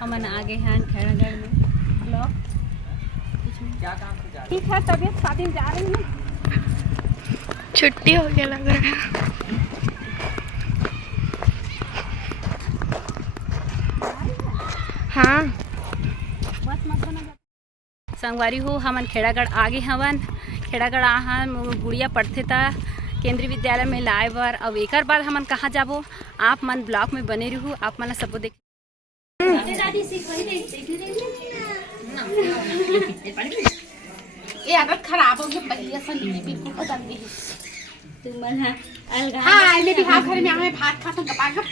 हमन आगे हैं खैरागढ़ में ब्लॉक। ठीक है, तबीयत शादी में जा रही है, छुट्टी हो गया लग रहा है। हाँ बस मत बना। संगवारी हो हमन खेड़ागढ़ आगे हवन। खेड़ागढ़ आहन गुड़िया पढ़ते था केंद्रीय विद्यालय में लाए बर। अब एक बाद हमन कहाँ जाबो, आप मन ब्लॉक में बने रहू, आप मन सबो देख। ये आदत खराब हो गई पहले से नहीं, बिल्कुल पसंद नहीं। तुम मन है अलग। हाँ मेरी हाथ घर में हमें भात खा तुम कपाल खा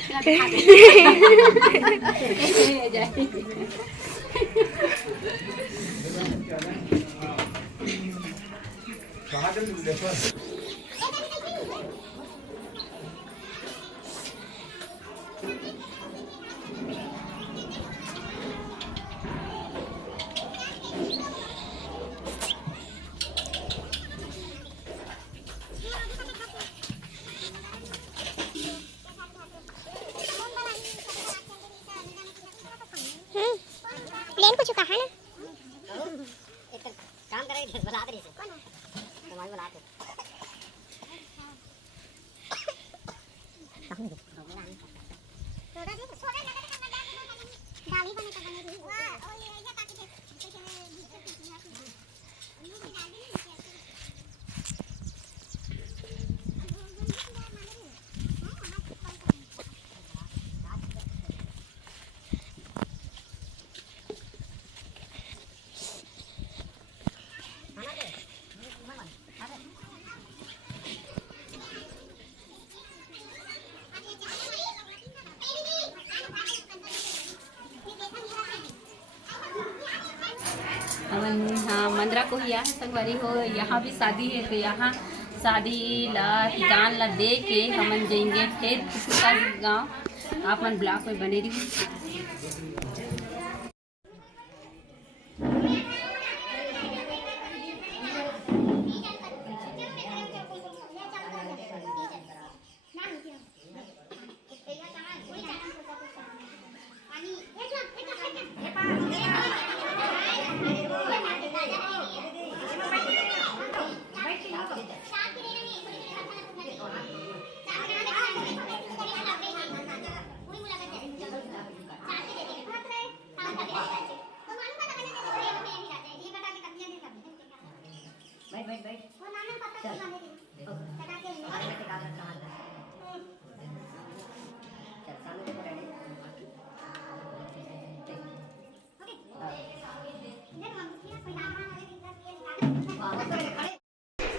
प्लेन कुछ कहा ना एक काम करेंगे बुला दे इसे तुम्हारी बुला दे डाली बने तो बने रही वाह और ये ताकि दे हमन हाँ मंदरा को यहाँ संगवारी हो, यहाँ भी शादी है तो यहाँ शादी ला ठिकान ला दे के हमन जाएंगे फिर किसी गाँव। आप मन ब्लॉक में बने रही।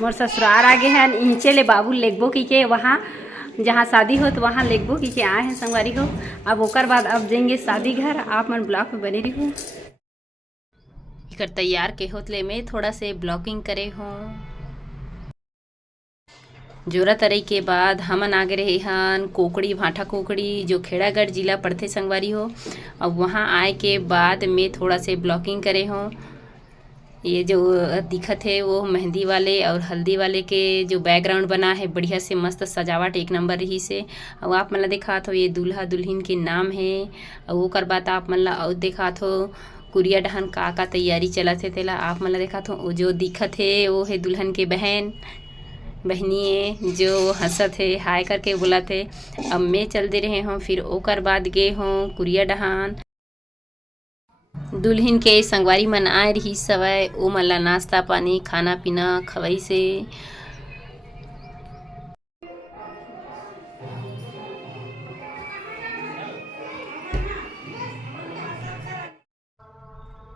मोर ससुराल आगे हैं नीचे ले बाबू लेगबो की के वहाँ जहाँ शादी हो तो वहाँ लेगबो की के आए हैं संगवारी हो। अब ओकर बाद अब जाएंगे शादी घर। आप मन ब्लॉक में बने रही हो। कर तैयार के होतले में थोड़ा से ब्लॉकिंग करे हो जोरा तरई के बाद हमन आगे रहे हन कोकड़ी भाटा कोकड़ी जो खेड़ागढ़ जिला पड़ते संगवारी हो। अब वहाँ आए के बाद में थोड़ा से ब्लॉकिंग करे हो। ये जो दिखत है वो मेहंदी वाले और हल्दी वाले के जो बैकग्राउंड बना है बढ़िया से मस्त सजावट एक नंबर रही से। और आप मन ला दिखात हो ये दूल्हा दुल्हन के नाम है। और ओकर बाद आप मन ला और दिखात हो कुरिया डहन का तैयारी चलत है तेला आप मन ला दिखात हो। जो दिखत है वो है दुल्हन के बहनी है जो हंसत है हाय करके बोलत है। अब मैं चल दे रहे हूँ फिर ओकर बाद गे हूँ कुरिया डहान। दुल्हन के संगवारी मन आए रही सवय ओ मन ला नाश्ता पानी खाना पीना खवई से।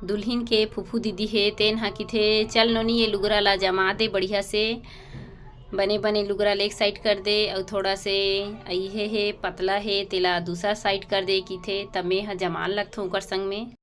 दुल्हन के फूफू दीदी है तेन हा किथे चल नोनी ये लुगरा ला जमा दे बढ़िया से बने बने लुगरा ले एक साइड कर दे और थोड़ा से ये है पतला है तेला दूसरा साइड कर दे की थे तब मैं यहाँ जमान लगता हूँ ओकर संग में।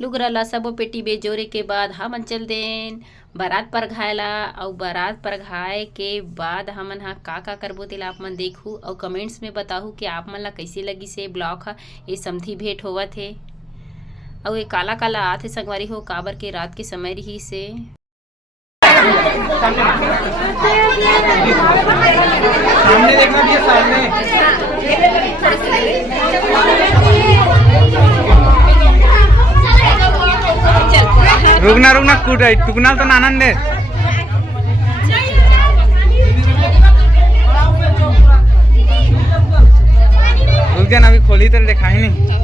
लुगरा ला सबो पेटी बे जोरे के बाद हमन चल देन बारात पर घायला और बारात पर घाय के बाद हमन हा का करबो तेला आप मन देखू और कमेंट्स में बताहू कि आप मन ला कैसी लगी से ब्लॉग हा। ये समधी भेंट होवत हे और ये काला काला आथे संगवारी हो काबर के रात के समय रही से। सामने देखना भी है, सामने रुकना टुकना तो आनंद है। रुक जाना, अभी खोली तो देखा ही नहीं।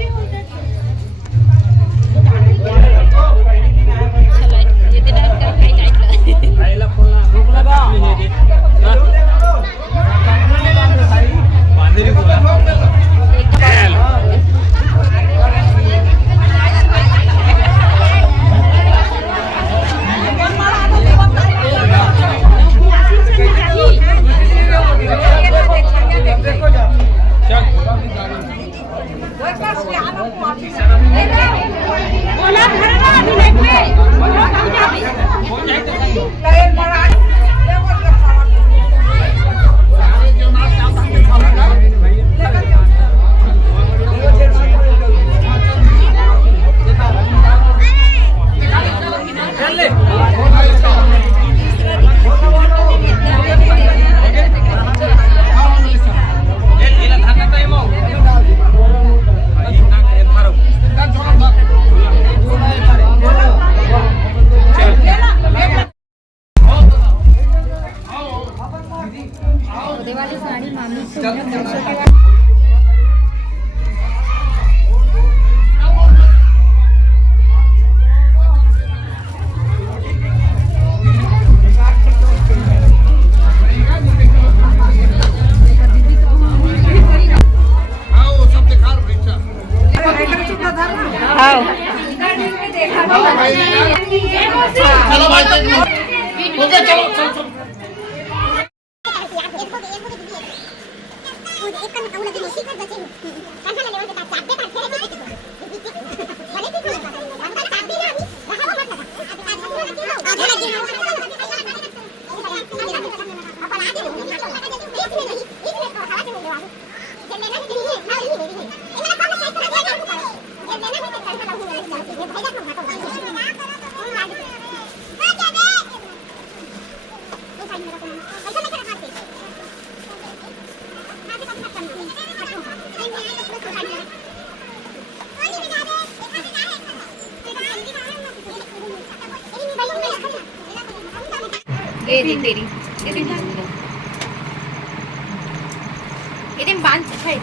बांध खाली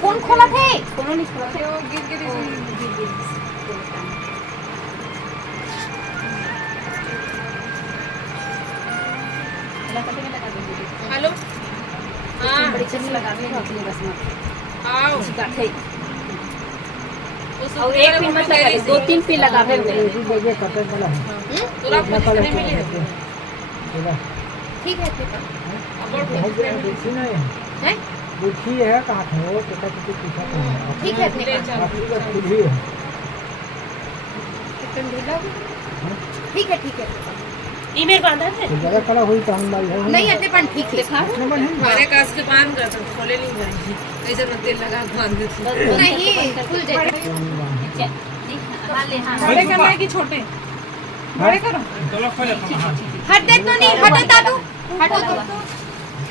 कौन खोला थे? कौन नहीं खोला थे? वो गिर हेलो हाँ बड़ी चीज लगा के अपने बस में आओ काटे और एक पिन मत लगा, 2-3 पिन लगा फिर देखिए कटर वाला है पूरा नहीं मिलेगा। ठीक है अब और देखी ना है देखी है कहां है वो पता किसी पूछा है। ठीक है अपनी खुद ही है ठीक है ईमेल बांधा है जगह कला हुई तो हम भाई नहीं अपने पण ठीक है हमारे कास के बांध कर तो खोले नहीं जाएगी ऐसे मत तेल लगा बांध दे नहीं खुल जाएगा। बड़े करना है कि छोटे बड़े करो चलो खोले हट दे तो नहीं हटो दादू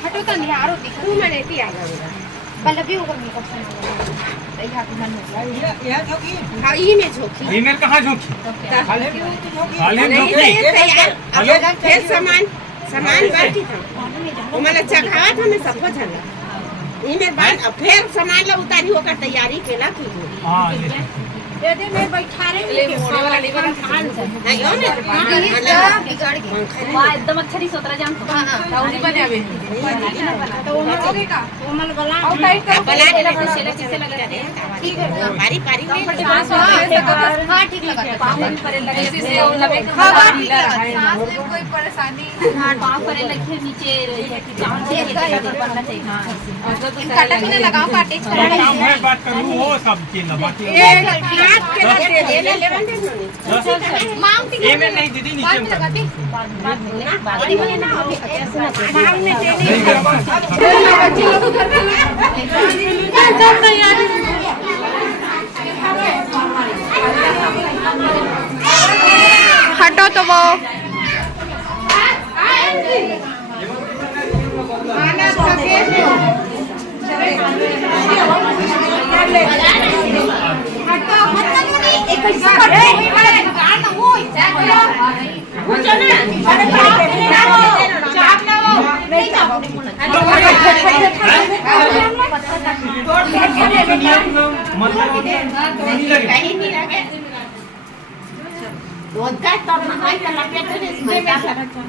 हटो तो नहीं आरो दिख तू मैं लेती आ गया बल्ले भी होगा मेकअप से यहां पे मन में यहां झोंकी हां ये में झोंकी ये में कहां झोंकी खाले झोंकी फिर सामान बाकी था वो मैंने चढ़ाया था मैं सबको झला ये में बाद फिर सामान ला उतारी होकर तैयारी केला की हां दे दे मैं बैठा रहे मोड़े वाला लेकर खान से आयो ने बिगाड़ के वाह एकदम अच्छा नहीं सोतरा जान तो दाऊदी बनावे तो वो लगेगा कोमल वाला और टाइट करो बना देला कैसे लगता है ठीक है पारी पारी में हां ठीक लगा पाँव करे लगे ऐसे से वो लगे हां सांस में कोई परेशानी पाँव करे लगे नीचे जान से बनना चाहिए हां काटा तूने लगाओ काटे काम है बात करूँ वो सब चीज ना बाकी ये में नहीं दीदी नीचे हटो तो वो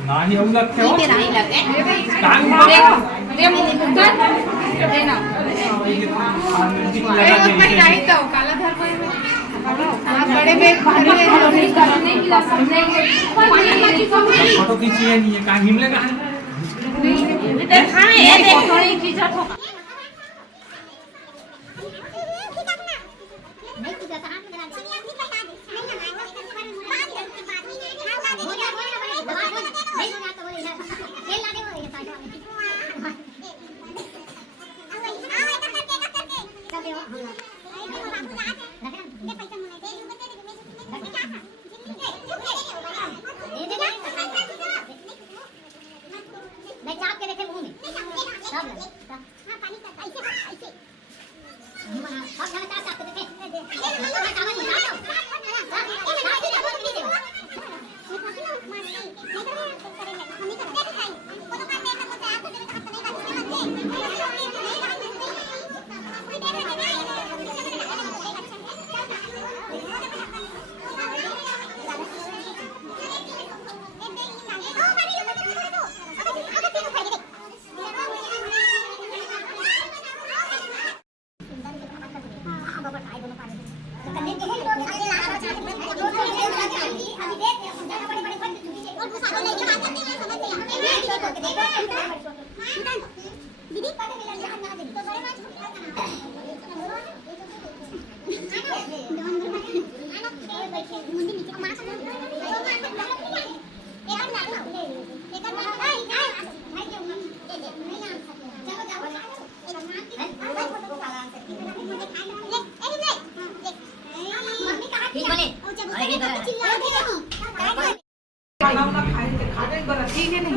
नहीं हम लगते हो बड़े बैग फोटो खींचिए नहीं है कहाँ हिमले कहाँ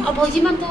अब भौजी मन तो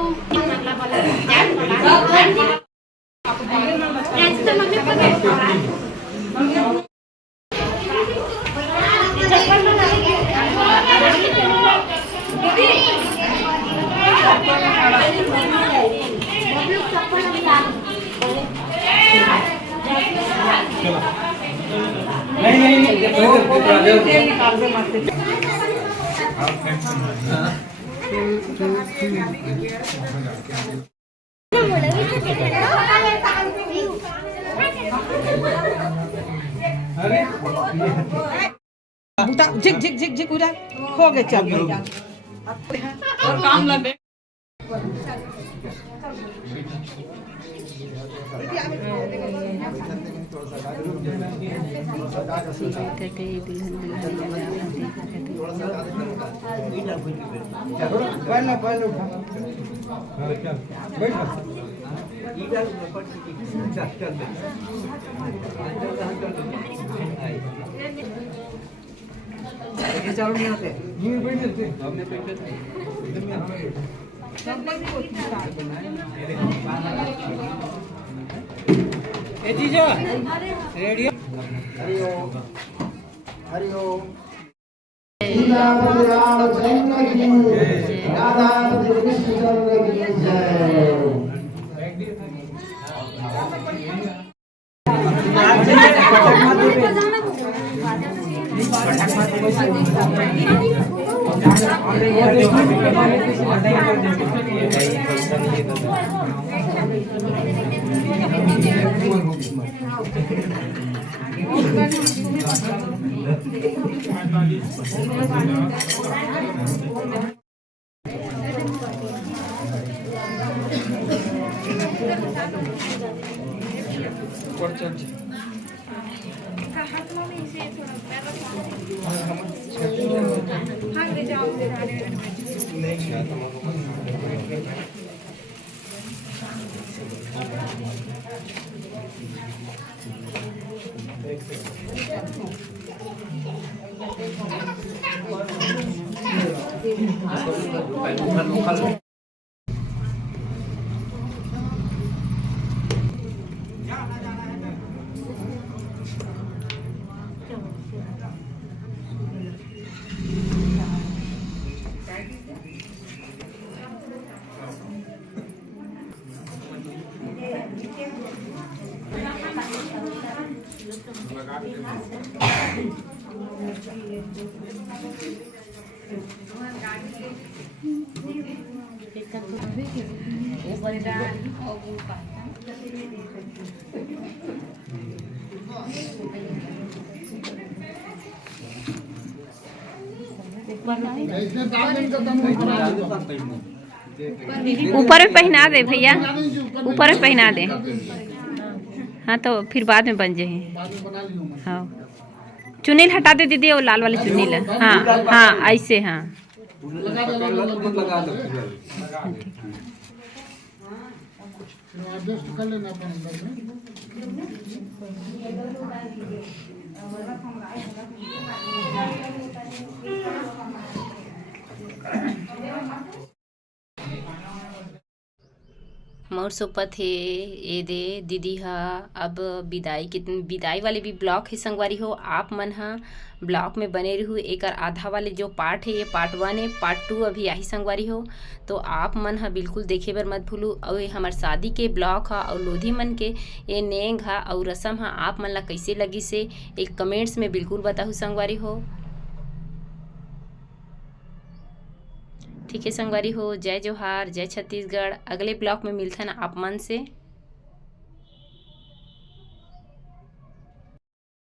झिक झिक झिक झिक उड़ा हो गए चल और काम लगे चालू नहीं होते रेडियो हरिओम राधा ऊपर में पहना दे भैया, ऊपर में पहना दे। हाँ तो फिर बाद में बन जाए। हाँ चुन्नील हटा दे दीदी, वो लाल वाली चुन्नील। हाँ हाँ ऐसे। हाँ कर लेना अपन मोर सोपत हे ए दे दीदी हा अब विदाई वाले भी ब्लॉक है संगवारी हो। आप मन हा ब्लॉक में बने रहू। एक आधा वाले जो पार्ट है ये पार्ट 1 है, पार्ट 2 अभी आही संगवारी हो। तो आप मन हा बिल्कुल देखे बर मत भूलू। और ये हमार शादी के ब्लॉक हा और लोधी मन के ये नेंग हा और रसम हा आप मन ला कैसे लगी से एक कमेंट्स में बिल्कुल बताहू संगवारी हो। ठीक है संगवारी हो, जय जोहार, जय छत्तीसगढ़। अगले ब्लॉग में मिलते हैं आप मन से।